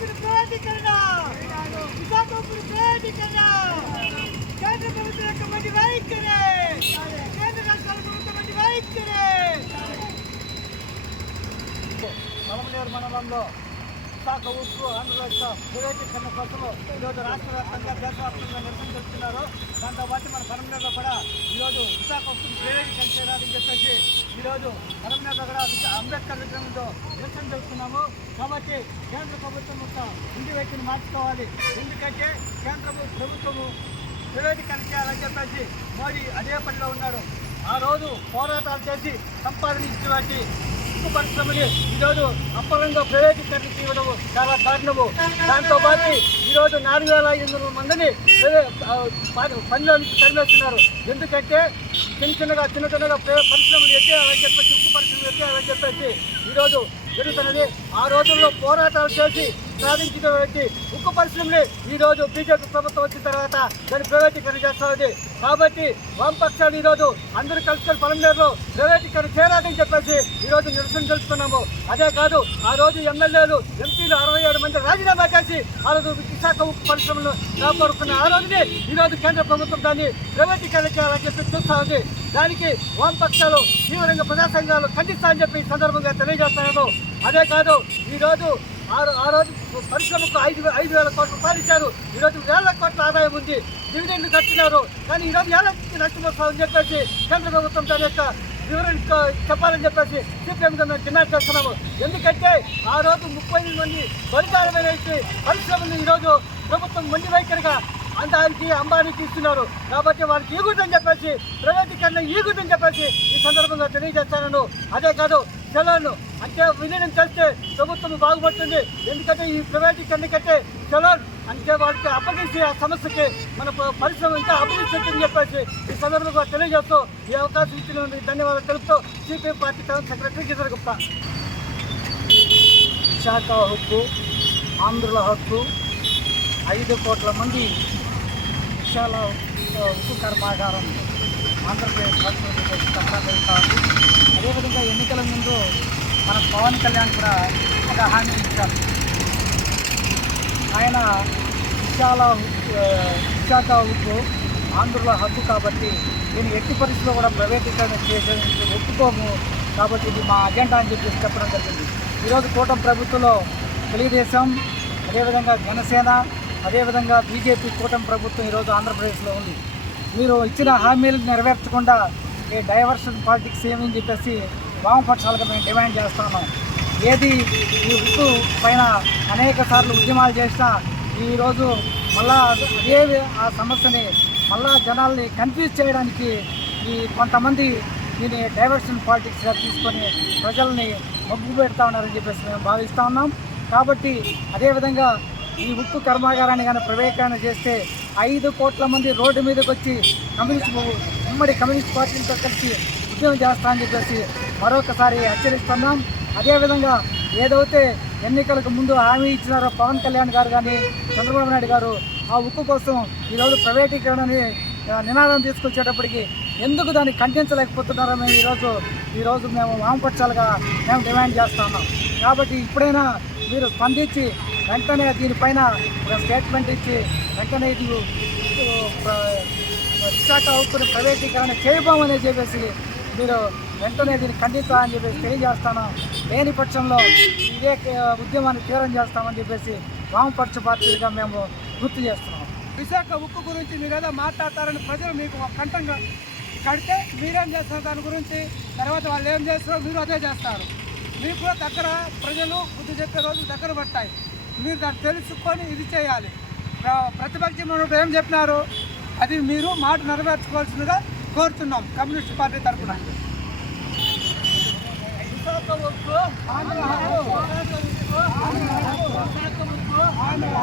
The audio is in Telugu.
ప్రభుత్వం ప్రాధికరణ విశాఖపట్నం ప్రాధికరణ కేంద్ర ప్రభుత్వం యొక్క మంది వైఖరే. కేంద్ర రాష్ట్రాల ప్రభుత్వం విశాఖ ఉప్పు ఆంధ్రప్రదేశ్ ప్రైవేటీకరణ కోసం ఈరోజు రాష్ట్ర వ్యాప్తంగా దేశవ్యాప్తంగా నిరసన చేస్తున్నారు దాంతో పాటు మన కరీంనగర్లో కూడా ఈరోజు విశాఖ ఉప్పు ప్రైవేటీకరణ చేయాలని చెప్పేసి ఈరోజు కరీంనగర్లో కూడా అంబేద్కర్ విగ్రహంతో నిరసన చేస్తున్నాము కాబట్టి కేంద్ర ప్రభుత్వం యొక్క ఇంటి వ్యక్తిని మార్చుకోవాలి. ఎందుకంటే కేంద్ర ప్రభుత్వము ప్రైవేటీకరణ చేయాలని చెప్పేసి మోడీ అదే పనిలో ఉన్నారు ఆ రోజు పోరాటాలు చేసి సంపాదించినటువంటి ఉక్కు పరిశ్రమని ఈరోజు అప్పలంగా ప్రైవేటీకరణ చేయడం చాలా కారణము దాంతో పాటు ఈరోజు నాలుగు వేల ఐదు వందల మందిని పని- పనిలో నుంచి తరిమేస్తున్నారు. ఎందుకంటే చిన్న చిన్నగా చిన్న చిన్నగా పరిశ్రమలు పరిశ్రమలు ఎత్తేయాలని చెప్పేసి ఉక్కు పరిశ్రమలు ఎత్తేయాలని చెప్పేసి ఈరోజు జరుగుతున్నది. ఆ రోజుల్లో పోరాటాలు చేసి సాధించినటువంటి ఉక్కు పరిశ్రమని ఈ రోజు బీజేపీ ప్రభుత్వం వచ్చిన తర్వాత దాన్ని ప్రైవేటీకరణ చేస్తున్నది కాబట్టి వామపక్షాలు ఈ రోజు అందరూ కలుసుకొని పలంనేరులో ప్రైవేటీకరణ చేయాలని చెప్పేసి ఈ రోజు నిరసన తెలుపుతున్నాము. అదే కాదు ఆ రోజు ఎమ్మెల్యేలు ఎంపీలు అరవై ఏడు మంది రాజీనామా చేసి ఆ రోజు విశాఖ ఉక్కు పరిశ్రమను కాపాడుకున్న ఆ రోజుని ఈ రోజు కేంద్ర ప్రభుత్వం దాన్ని ప్రైవేటీకరణ చేయాలని చెప్పి చూస్తా ఉంది. దానికి వామపక్షాలు తీవ్రంగా ప్రజా సంఘాలు ఖండిస్తామని చెప్పి ఈ సందర్భంగా తెలియజేస్తున్నాను. అదే కాదు ఈ రోజు ఆ ఆ రోజు పరిశ్రమకు ఐదు ఐదు వేల కోట్ల రూపాయలు ఇచ్చారు ఈ రోజు వేల కోట్ల ఆదాయం ఉంది. డివిడెండ్లు కట్టినారు. కానీ ఈరోజు ఏళ్ళకి నష్టం వస్తామని చెప్పేసి కేంద్ర ప్రభుత్వం దాని యొక్క వివరణ చెప్పాలని చెప్పేసి సిపిఎంగా మేము డిమాండ్ చేస్తున్నాము. ఎందుకంటే ఆ రోజు ముప్పై ఎనిమిది మంది బలిదానమైన పరిశ్రమలు ఈరోజు ప్రభుత్వం మండి వైఖరిగా అందానికి అంబానికి ఇస్తున్నారు. కాబట్టి వాళ్ళకి ఈగుందని చెప్పేసి ప్రైవేటీకరణ ఈగుందని చెప్పేసి ఈ సందర్భంగా తెలియజేస్తాను అదే కాదు చలాన్ అంటే విలీనం చేస్తే ప్రభుత్వం బాగుపడుతుంది. ఎందుకంటే ఈ ప్రైవేటీకరణ కంటే చలాన్ అంటే వాళ్ళకి అప్పగించి ఆ సమస్యకి మన ప- పరిశ్రమ ఇంకా అభివృద్ధి చెందుతుందని చెప్పేసి ఈ సందర్భంగా తెలియజేస్తూ ఈ అవకాశం ఇచ్చిన ధన్యవాదాలు తెలుపుతూ CPM party town secretary Kishore Gupta. Visakha హక్కు ఆంధ్రుల హక్కు ఐదు కోట్ల మంది విశాల ఉక్కు కర్మాగారం ఆంధ్రప్రదేశ్ రాష్ట్రంలో తప్పకుండా జరుగుతూ ఉంది అదేవిధంగా ఎన్నికల ముందు మన పవన్ కళ్యాణ్ కూడా ఒక హామీ ఇచ్చారు. ఆయన విశాల విశాఖ ఉక్కు ఆంధ్రుల హక్కు కాబట్టి దీన్ని ఎట్టి పరిస్థితుల్లో కూడా ప్రైవేటీకరణ చేసే ఒప్పుకోము కాబట్టి ఇది మా అజెండా అని చెప్పేసి చెప్పడం జరిగింది. ఈరోజు కూటమి ప్రభుత్వంలో తెలుగుదేశం అదేవిధంగా జనసేన అదేవిధంగా బీజేపీ కూటమి ప్రభుత్వం ఈరోజు ఆంధ్రప్రదేశ్లో ఉంది. మీరు ఇచ్చిన హామీలు నెరవేర్చకుండా ఈ డైవర్షన్ పాలిటిక్స్ ఏమని చెప్పేసి వామపక్షాలకు మేము డిమాండ్ చేస్తున్నాం ఏది ఈ ఉక్కు పైన అనేక సార్లు ఉద్యమాలు చేసినా ఈరోజు మళ్ళా అదే ఆ సమస్యని మళ్ళా జనాల్ని కన్ఫ్యూజ్ చేయడానికి ఈ కొంతమంది దీన్ని డైవర్షన్ పాలిటిక్స్గా తీసుకొని ప్రజల్ని మగ్గు పెడతా ఉన్నారని చెప్పేసి మేము భావిస్తూ ఉన్నాం. కాబట్టి అదేవిధంగా ఈ ఉక్కు కర్మాగారాన్ని కానీ ప్రైవేటీకరణ చేస్తే ఐదు కోట్ల మంది రోడ్డు మీదకి వచ్చి కమ్యూనిస్ట్ ఉమ్మడి కమ్యూనిస్ట్ పార్టీలతో కలిసి ముఖ్యం చేస్తా అని చెప్పేసి మరొకసారి హెచ్చరిస్తున్నాం. అదేవిధంగా ఏదైతే ఎన్నికలకు ముందు హామీ ఇచ్చినారో పవన్ కళ్యాణ్ గారు కానీ చంద్రబాబు నాయుడు గారు ఆ ఉక్కు కోసం ఈరోజు ప్రైవేటీకరణని నినాదం తీసుకొచ్చేటప్పటికి ఎందుకు దాన్ని ఖండించలేకపోతున్నారో మేము ఈరోజు ఈరోజు మేము వామపక్షాలుగా మేము డిమాండ్ చేస్తున్నాం కాబట్టి ఇప్పుడైనా మీరు స్పందించి వెంటనే దీనిపైన ఒక స్టేట్మెంట్ ఇచ్చి వెంటనే ఇది ప్ర- విశాఖ ఉక్కుని ప్రైవేటీకరణ చేయబోమని చెప్పేసి మీరు వెంటనే దీన్ని ఖండిస్తామని చెప్పేసి తెలియజేస్తాను. లేని పక్షంలో ఇదే ఉద్యమాన్ని తీవ్రం చేస్తామని చెప్పేసి వామపక్ష పార్టీలుగా మేము గుర్తు చేస్తున్నాం. విశాఖ ఉక్కు గురించి మీరు ఏదో మాట్లాడతారని ప్రజలు మీకు ఒక కంఠంగా కడితే మీరేం చేస్తారు దాని గురించి తర్వాత వాళ్ళు ఏం చేస్తారో మీరు అదే చేస్తారు. మీకు కూడా దగ్గర ప్రజలు బుద్ధి చెప్పే రోజులు దగ్గర పడతాయి. మీరు దాన్ని తెలుసుకొని ఇది చేయాలి. ప్రతిపక్షం ఏం చెప్పినారు? అది మీరు మాట నెరవేర్చుకోవాల్సిందిగా కోరుతున్నాం కమ్యూనిస్ట్ పార్టీ తరఫున. ఆంధ్ర